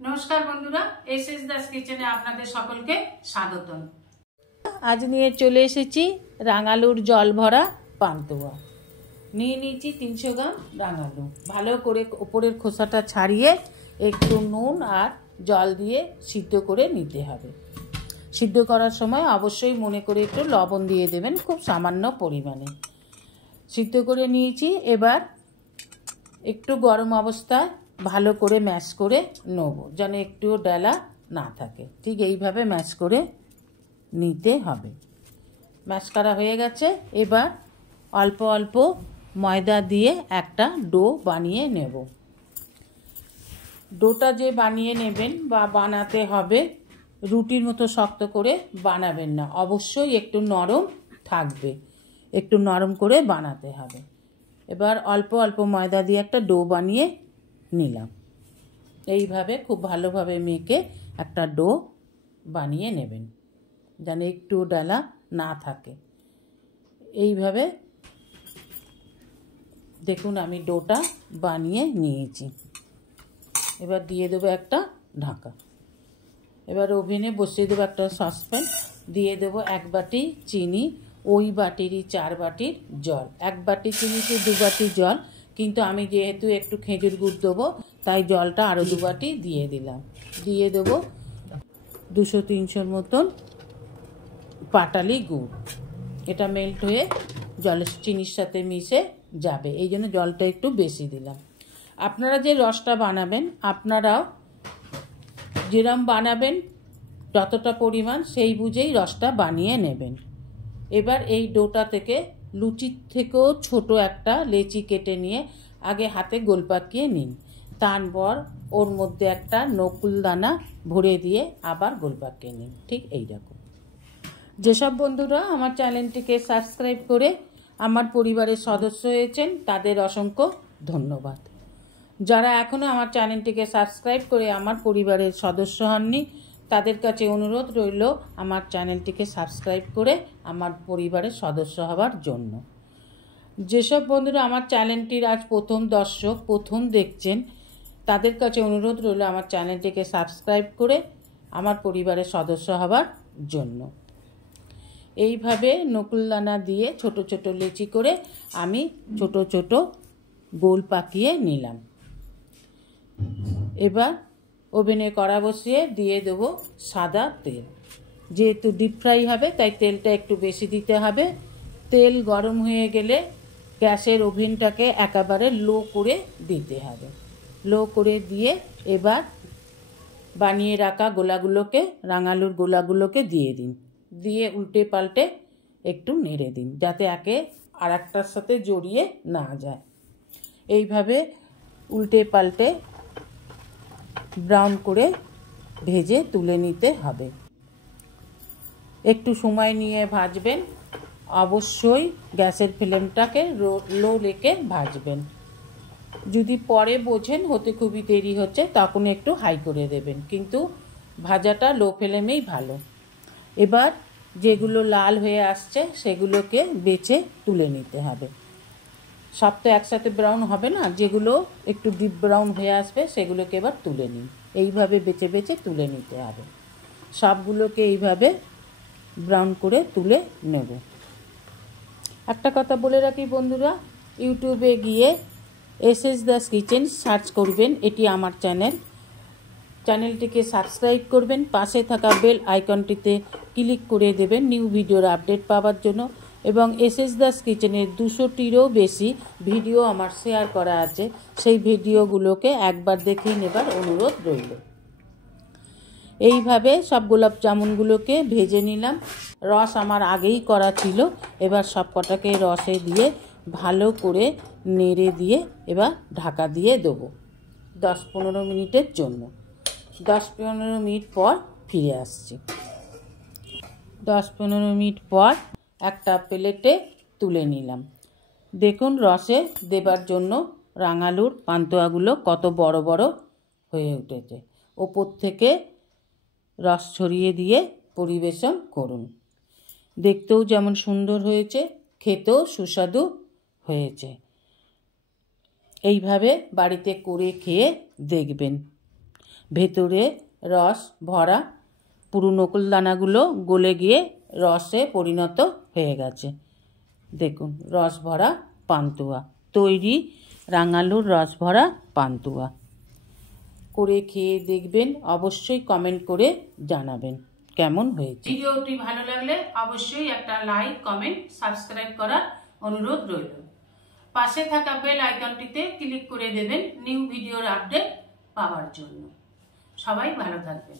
নমস্কার বন্ধুরা, এসএস দাস কিচেনে আপনাদের সকলকে স্বাগতম। আজ নিয়ে চলে এসেছি রাঙালুর জল ভরা পান্তুয়া। নিয়ে নিয়েছি 300 গ্রাম রাঙালু। ভালো করে উপরের খোসাটা ছাড়িয়ে একটু নুন আর জল দিয়ে সিদ্ধ করে নিতে হবে। সিদ্ধ করার সময় অবশ্যই মনে করে একটু লবণ দিয়ে দেবেন, খুব সামান্য পরিমাণে। সিদ্ধ করে নিয়েছি। এবার একটু গরম অবস্থায় ভালো করে ম্যাশ করে নেব, যেন একটুও ডালা না থাকে। ঠিক এইভাবে ম্যাশ করে নিতে হবে। ম্যাশ করা হয়ে গেছে। এবার অল্প অল্প ময়দা দিয়ে একটা ডো বানিয়ে নেব। ডোটা যে বানিয়ে নেবেন বা বানাতে হবে, রুটির মতো শক্ত করে বানাবেন না, অবশ্যই একটু নরম থাকবে। একটু নরম করে বানাতে হবে। এবার অল্প অল্প ময়দা দিয়ে একটা ডো বানিয়ে নিলাম। এইভাবে খুব ভালোভাবে মেখে একটা ডো বানিয়ে নেবেন, যেন একটু ডালা না থাকে। এইভাবে দেখুন আমি ডোটা বানিয়ে নিয়েছি। এবার দিয়ে দেবো একটা ঢাকা। এবার ওভেনে বসিয়ে দেবো একটা সসপ্যান। দিয়ে দেবো 1 বাটি চিনি, ওই বাটিরই 4 বাটির জল। 1 বাটি চিনিতে 2 বাটি জল, কিন্তু আমি যেহেতু একটু খেজুর গুড় দেবো তাই জলটা আরও 2 বাটি দিয়ে দিলাম। দিয়ে দেবো 200-300 মতন পাটালি গুড়। এটা মেল্ট হয়ে জলের চিনির সাথে মিশে যাবে, এই জন্য জলটা একটু বেশি দিলাম। আপনারা যে রসটা বানাবেন, আপনারাও যেরম বানাবেন যতটা পরিমাণ সেই বুঝেই রসটা বানিয়ে নেবেন। এবার এই ডোটা থেকে লুচির থেকেও ছোট একটা লেচি কেটে নিয়ে আগে হাতে গোল পাকিয়ে নিন। তারপর ওর মধ্যে একটা নকুল দানা ভরে দিয়ে আবার গোল পাকিয়ে নিন। ঠিক এইরকম। যেসব বন্ধুরা আমার চ্যানেলটিকে সাবস্ক্রাইব করে আমার পরিবারের সদস্য হয়েছেন তাদের অসংখ্য ধন্যবাদ। যারা এখনও আমার চ্যানেলটিকে সাবস্ক্রাইব করে আমার পরিবারের সদস্য হননি, তাদের কাছে অনুরোধ রইল আমার চ্যানেলটিকে সাবস্ক্রাইব করে আমার পরিবারের সদস্য হওয়ার জন্য। যেসব বন্ধুরা আমার চ্যানেলটির আজ প্রথম দর্শক, প্রথম দেখছেন, তাদের কাছে অনুরোধ রইল আমার চ্যানেলটিকে সাবস্ক্রাইব করে আমার পরিবারের সদস্য হওয়ার জন্য। এইভাবে নকুলদানা দিয়ে ছোট ছোট লেচি করে আমি ছোট ছোট গোল পাকিয়ে নিলাম। এবার ওভেনে কড়া বসিয়ে দিয়ে দেবো সাদা তেল। যেহেতু ডিপ ফ্রাই হবে তাই তেলটা একটু বেশি দিতে হবে। তেল গরম হয়ে গেলে গ্যাসের ওভেনটাকে একেবারে লো করে দিতে হবে। লো করে দিয়ে এবার বানিয়ে রাখা গোলাগুলোকে, রাঙালুর গোলাগুলোকে দিয়ে দিন। দিয়ে উল্টে পাল্টে একটু নেড়ে দিন, যাতে একে আর একটার সাথে জড়িয়ে না যায়। এইভাবে উল্টে পাল্টে ব্রাউন করে ভেজে তুলে নিতে হবে। একটু সময় নিয়ে ভাজবেন। অবশ্যই গ্যাসের ফ্লেমটাকে লো রেখে ভাজবেন। যদি পরে বোঝেন হতে খুবই দেরি হচ্ছে, তখন একটু হাই করে দেবেন, কিন্তু ভাজাটা লো ফ্লেমেই ভালো। এবার যেগুলো লাল হয়ে আসছে সেগুলোকে বেছে তুলে নিতে হবে। সব তো একসাথে ব্রাউন হবে না, যেগুলো একটু ডিপ ব্রাউন হয়ে আসবে সেগুলোকে এবার তুলে নিন। এইভাবে বেছে বেছে তুলে নিতে হবে। সবগুলোকে এইভাবে ব্রাউন করে তুলে নেব। একটা কথা বলে রাখি বন্ধুরা, ইউটিউবে গিয়ে এসএস দাস কিচেন সার্চ করবেন, এটি আমার চ্যানেল। চ্যানেলটিকে সাবস্ক্রাইব করবেন, পাশে থাকা বেল আইকনটিতে ক্লিক করে দেবেন নিউ ভিডিওর আপডেট পাওয়ার জন্য। এবং এসএস দাস কিচেনের 200টিরও বেশি ভিডিও আমার শেয়ার করা আছে, সেই ভিডিওগুলোকে একবার দেখে নেবার অনুরোধ রইল। এইভাবে সব গোলাপ জামুনগুলোকে ভেজে নিলাম। রস আমার আগেই করা ছিল। এবার সব কটাকে রসে দিয়ে ভালো করে নেড়ে দিয়ে এবার ঢাকা দিয়ে দেবো 10-15 মিনিটের জন্য। 10-15 মিনিট পর ফিরে আসছি। 10-15 মিনিট পর একটা প্লেটে তুলে নিলাম। দেখুন রসে দেবার জন্য রাঙালুর পান্তুয়াগুলো কত বড় বড় হয়ে উঠেছে। ওপর থেকে রস ছড়িয়ে দিয়ে পরিবেশন করুন। দেখতেও যেমন সুন্দর হয়েছে, খেতেও সুস্বাদু হয়েছে। এইভাবে বাড়িতে করে খেয়ে দেখবেন। ভেতরে রস ভরা, পুরো নকুলদানাগুলো গলে গিয়ে রসে পরিণত হয়ে গেছে। দেখুন রস ভরা পান্তুয়া তৈরি, রাঙালুর রস ভরা পান্তুয়া। করে খেয়ে দেখবেন, অবশ্যই কমেন্ট করে জানাবেন কেমন হয়েছে। ভিডিওটি ভালো লাগলে অবশ্যই একটা লাইক, কমেন্ট, সাবস্ক্রাইব করার অনুরোধ রইল। পাশে থাকা বেল আইকনটিতে ক্লিক করে দেবেন নিউ ভিডিওর আপডেট পাওয়ার জন্য। সবাই ভালো থাকবেন।